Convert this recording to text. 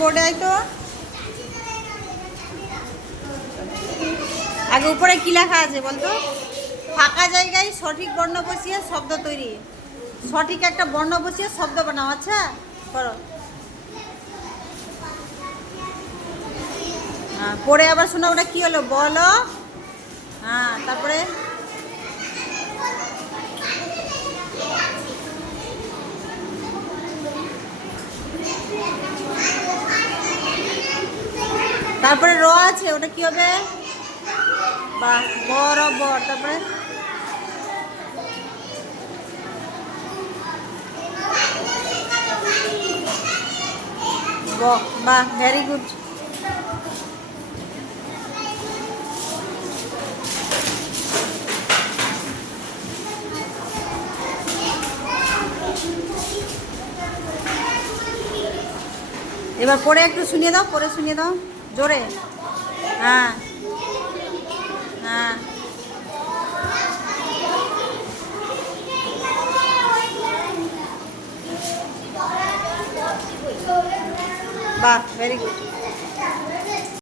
বোর্ডে আয় তো। আগে উপরে কি লেখা আছে বলতো? ফাঁকা জায়গায় সঠিক বর্ণ বসিয়ে শব্দ তৈরি। সঠিক একটা বর্ণ বসিয়ে শব্দ বানাও। আচ্ছা করো। হ্যাঁ, পড়ে আবার শোনা ওটা কি হলো বলো। হ্যাঁ, তারপরে তারপরে র আছে, ওটা কি হবে? বাহ, বরাবর। তারপরে বাহ, ভেরি গুড। এবার পরে একটু শুনিয়ে দাও, পরে শুনিয়ে দাও জোরে। হ্যাঁ হ্যাঁ, বাহ, ভেরি গুড।